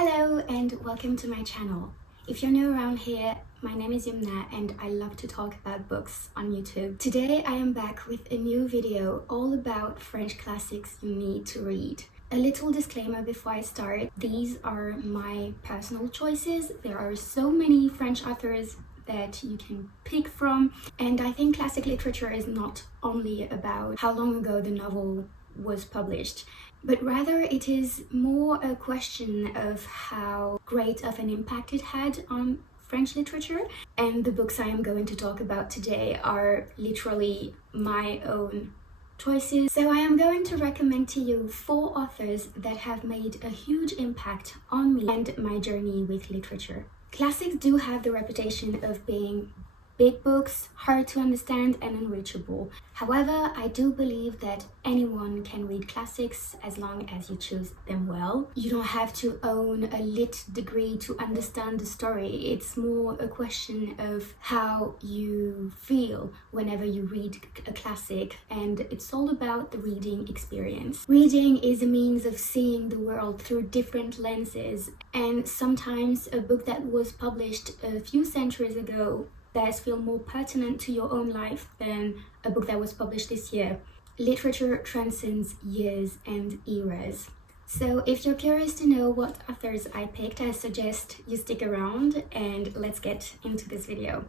Hello and welcome to my channel. If you're new around here, my name is Youmna and I love to talk about books on YouTube. Today I am back with a new video all about French classics you need to read. A little disclaimer before I start, these are my personal choices. There are so many French authors that you can pick from, and I think classic literature is not only about how long ago the novel was published, but rather it is more a question of how great of an impact it had on French literature. And the books I am going to talk about today are literally my own choices. So I am going to recommend to you 4 authors that have made a huge impact on me and my journey with literature. Classics do have the reputation of being big books, hard to understand and unreachable. However, I do believe that anyone can read classics as long as you choose them well. You don't have to own a lit degree to understand the story. It's more a question of how you feel whenever you read a classic, and it's all about the reading experience. Reading is a means of seeing the world through different lenses, and sometimes a book that was published a few centuries ago does feel more pertinent to your own life than a book that was published this year. Literature transcends years and eras. So if you're curious to know what authors I picked, I suggest you stick around and let's get into this video.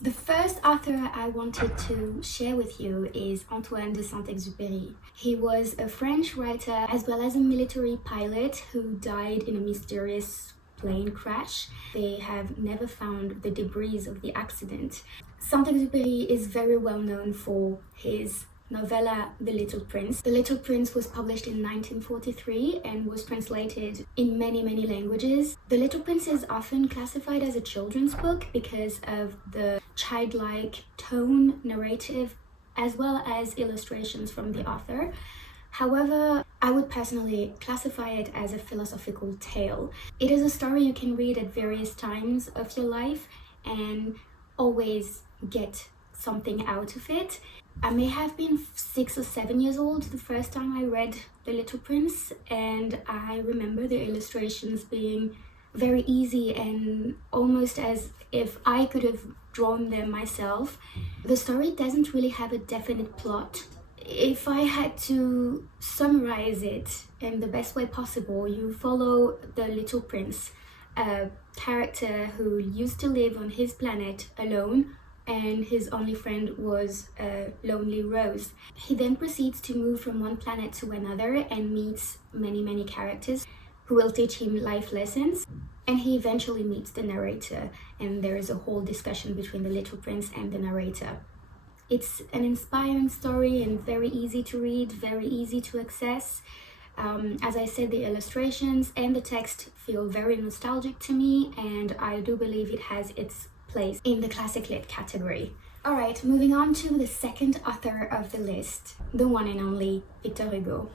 The first author I wanted to share with you is Antoine de Saint-Exupéry. He was a French writer as well as a military pilot who died in a mysterious plane crash. They have never found the debris of the accident. Saint-Exupéry is very well known for his novella The Little Prince. The Little Prince was published in 1943 and was translated in many languages. The Little Prince is often classified as a children's book because of the childlike tone, narrative, as well as illustrations from the author. However, I would personally classify it as a philosophical tale. It is a story you can read at various times of your life and always get something out of it. I may have been 6 or 7 years old the first time I read The Little Prince, and I remember the illustrations being very easy and almost as if I could have drawn them myself. The story doesn't really have a definite plot. If I had to summarize it in the best way possible, you follow the Little Prince, a character who used to live on his planet alone, and his only friend was a lonely rose. He then proceeds to move from one planet to another and meets many characters who will teach him life lessons. And he eventually meets the narrator, and there is a whole discussion between the Little Prince and the narrator. It's an inspiring story and very easy to read, very easy to access. As I said, the illustrations and the text feel very nostalgic to me, and I do believe it has its place in the classic lit category. Alright, moving on to the second author of the list, the one and only Victor Hugo.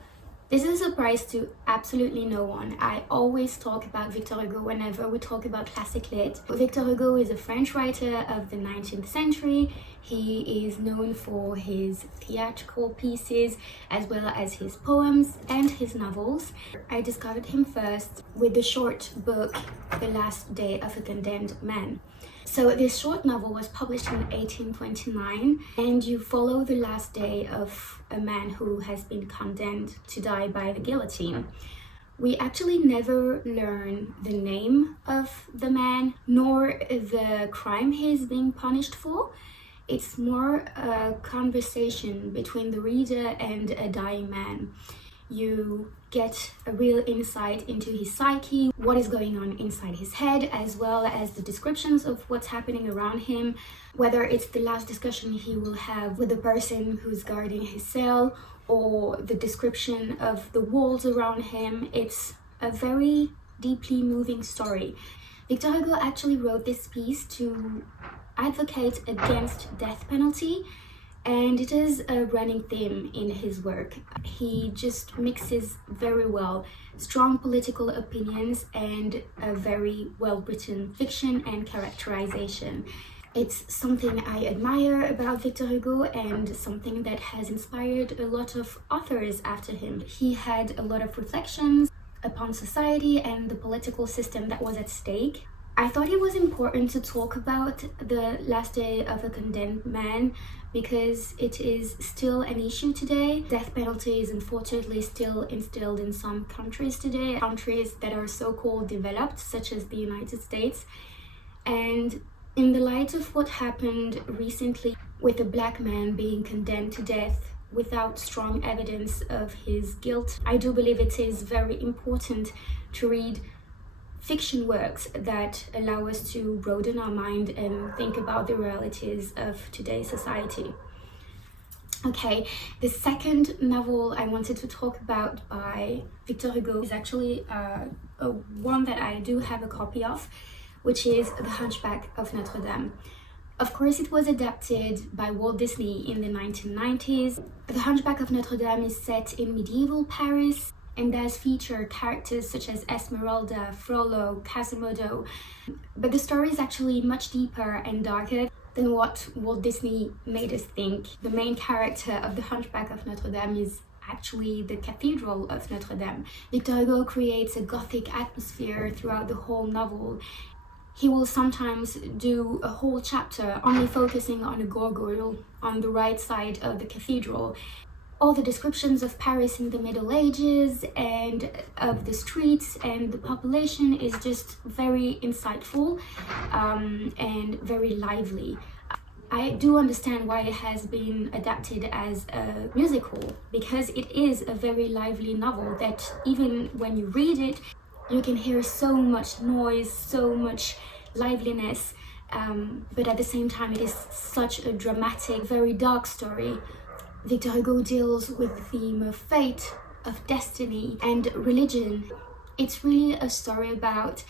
This is a surprise to absolutely no one. I always talk about Victor Hugo whenever we talk about classic lit. Victor Hugo is a French writer of the 19th century. He is known for his theatrical pieces as well as his poems and his novels. I discovered him first with the short book The Last Day of a Condemned Man. So this short novel was published in 1829, and you follow the last day of a man who has been condemned to die by the guillotine. We actually never learn the name of the man nor the crime he is being punished for. It's more a conversation between the reader and a dying man. You get a real insight into his psyche, what is going on inside his head, as well as the descriptions of what's happening around him, whether it's the last discussion he will have with the person who's guarding his cell, or the description of the walls around him. It's a very deeply moving story. Victor Hugo actually wrote this piece to advocate against death penalty, and it is a running theme in his work. He just mixes very well strong political opinions and a very well-written fiction and characterization. It's something I admire about Victor Hugo and something that has inspired a lot of authors after him. He had a lot of reflections upon society and the political system that was at stake. I thought it was important to talk about the last day of a condemned man because it is still an issue today. Death penalty is unfortunately still instilled in some countries today, countries that are so-called developed, such as the United States. And in the light of what happened recently with a black man being condemned to death without strong evidence of his guilt, I do believe it is very important to read fiction works that allow us to broaden our mind and think about the realities of today's society. Okay, the second novel I wanted to talk about by Victor Hugo is actually one that I do have a copy of, which is The Hunchback of Notre Dame. Of course, it was adapted by Walt Disney in the 1990s. The Hunchback of Notre Dame is set in medieval Paris and does feature characters such as Esmeralda, Frollo, Quasimodo. But the story is actually much deeper and darker than what Walt Disney made us think. The main character of The Hunchback of Notre Dame is actually the Cathedral of Notre Dame. Victor Hugo creates a gothic atmosphere throughout the whole novel. He will sometimes do a whole chapter only focusing on a gargoyle on the right side of the cathedral. All the descriptions of Paris in the Middle Ages and of the streets and the population is just very insightful and very lively. I do understand why it has been adapted as a musical, because it is a very lively novel that even when you read it, you can hear so much noise, so much liveliness, but at the same time it is such a dramatic, very dark story. Victor Hugo deals with the theme of fate, of destiny, and religion. It's really a story about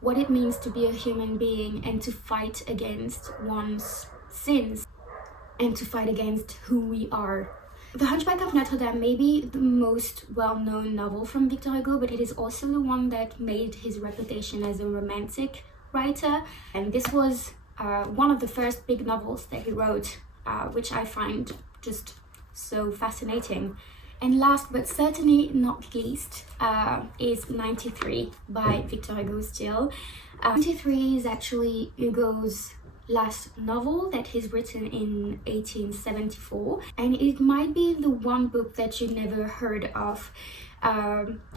what it means to be a human being and to fight against one's sins and to fight against who we are. The Hunchback of Notre Dame may be the most well-known novel from Victor Hugo, but it is also the one that made his reputation as a romantic writer. And this was one of the first big novels that he wrote, which I find just so fascinating. And last but certainly not least is 93 by Victor Hugo still. 93 is actually Hugo's last novel that he's written in 1874, and it might be the one book that you never heard of.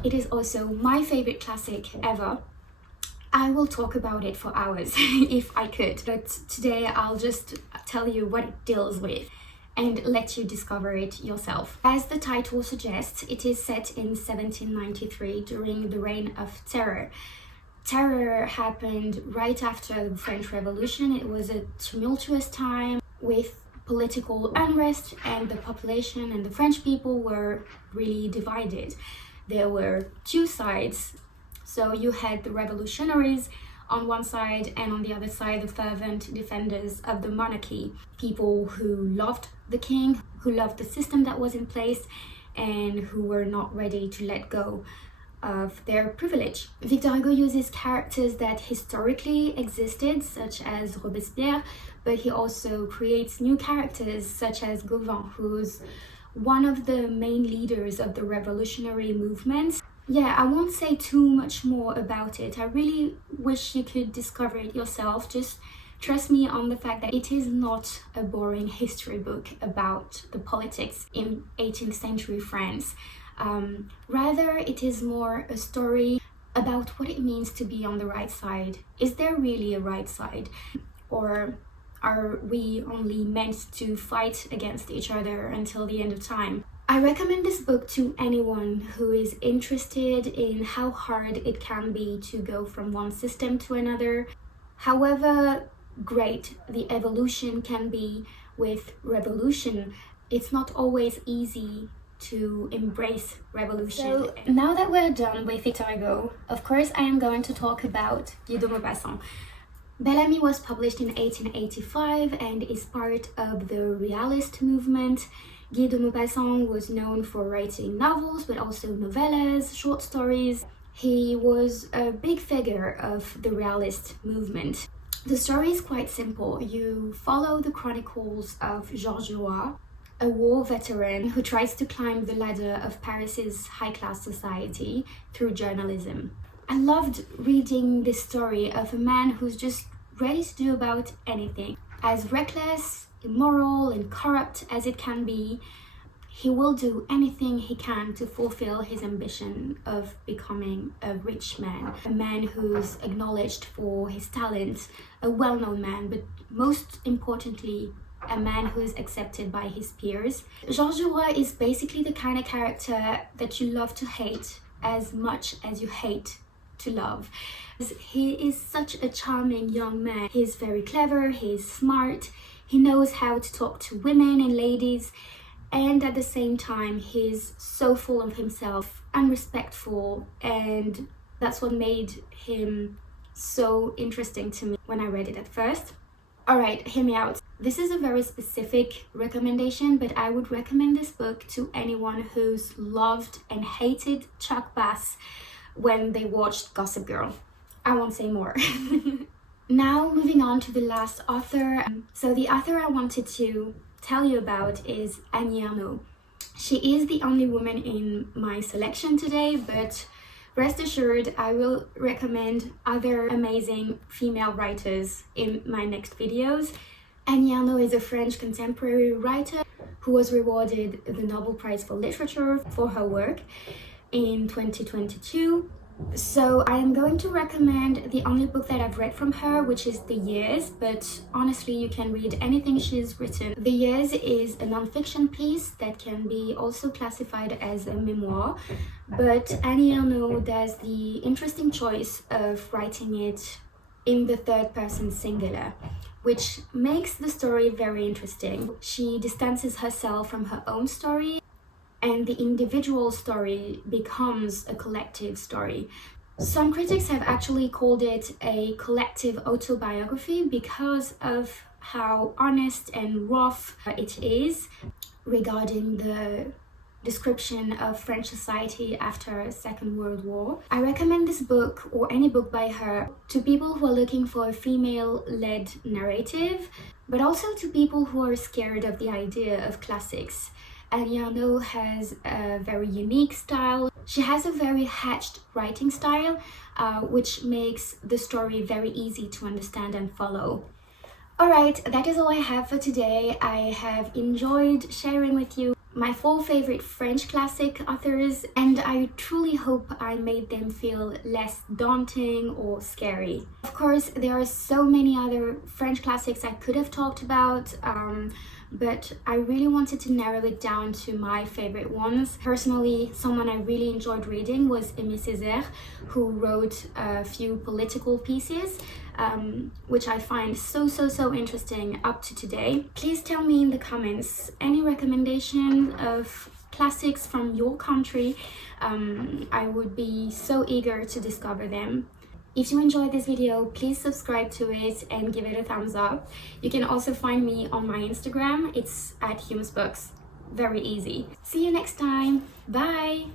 It is also my favorite classic ever. I will talk about it for hours if I could, but today I'll just tell you what it deals with and let you discover it yourself. As the title suggests, it is set in 1793 during the Reign of Terror. Terror happened right after the French Revolution. It was a tumultuous time with political unrest, and the population and the French people were really divided. There were two sides. So you had the revolutionaries on one side, and on the other side the fervent defenders of the monarchy, people who loved the king, who loved the system that was in place, and who were not ready to let go of their privilege. Victor Hugo uses characters that historically existed, such as Robespierre, but he also creates new characters such as Gauvin, who's one of the main leaders of the revolutionary movement. Yeah, I won't say too much more about it. I really wish you could discover it yourself. Just trust me on the fact that it is not a boring history book about the politics in 18th century France. Rather, it is more a story about what it means to be on the right side. Is there really a right side? Or are we only meant to fight against each other until the end of time? I recommend this book to anyone who is interested in how hard it can be to go from one system to another. However great the evolution can be with revolution, it's not always easy to embrace revolution. So now that we're done with Victor Hugo, of course I am going to talk about Guy de Maupassant. Bel-Ami was published in 1885 and is part of the realist movement. Guy de Maupassant was known for writing novels, but also novellas, short stories. He was a big figure of the realist movement. The story is quite simple. You follow the chronicles of Georges Roy, a war veteran who tries to climb the ladder of Paris's high-class society through journalism. I loved reading this story of a man who's just ready to do about anything. As reckless, immoral, and corrupt as it can be, he will do anything he can to fulfill his ambition of becoming a rich man, a man who's acknowledged for his talent, a well-known man, but most importantly, a man who's accepted by his peers. Georges Duroy is basically the kind of character that you love to hate as much as you hate to love. He is such a charming young man. He's very clever, he's smart, he knows how to talk to women and ladies, and at the same time he's so full of himself, unrespectful, and that's what made him so interesting to me when I read it at first. Alright, hear me out. This is a very specific recommendation, but I would recommend this book to anyone who's loved and hated Chuck Bass when they watched Gossip Girl. I won't say more. Now moving on to the last author. So the author I wanted to tell you about is Annie Ernaux. She is the only woman in my selection today, but rest assured I will recommend other amazing female writers in my next videos. Annie Ernaux is a French contemporary writer who was rewarded the Nobel Prize for Literature for her work in 2022. So I am going to recommend the only book that I've read from her, which is The Years, but honestly you can read anything she's written. The Years is a non-fiction piece that can be also classified as a memoir, but Annie Ernaux does the interesting choice of writing it in the third person singular, which makes the story very interesting. She distances herself from her own story, and the individual story becomes a collective story. Some critics have actually called it a collective autobiography because of how honest and rough it is regarding the description of French society after Second World War. I recommend this book, or any book by her, to people who are looking for a female-led narrative, but also to people who are scared of the idea of classics. Annie Ernaux has a very unique style. She has a very hatched writing style, which makes the story very easy to understand and follow. Alright, that is all I have for today. I have enjoyed sharing with you my 4 favorite French classic authors, and I truly hope I made them feel less daunting or scary. Of course, there are so many other French classics I could have talked about, but I really wanted to narrow it down to my favorite ones. Personally, someone I really enjoyed reading was Aimé Césaire, who wrote a few political pieces, which I find so interesting up to today. Please tell me in the comments any recommendation of classics from your country. I would be so eager to discover them. If you enjoyed this video, please subscribe to it and give it a thumbs up. You can also find me on my Instagram. It's at youmsbooks. Very easy. See you next time. Bye!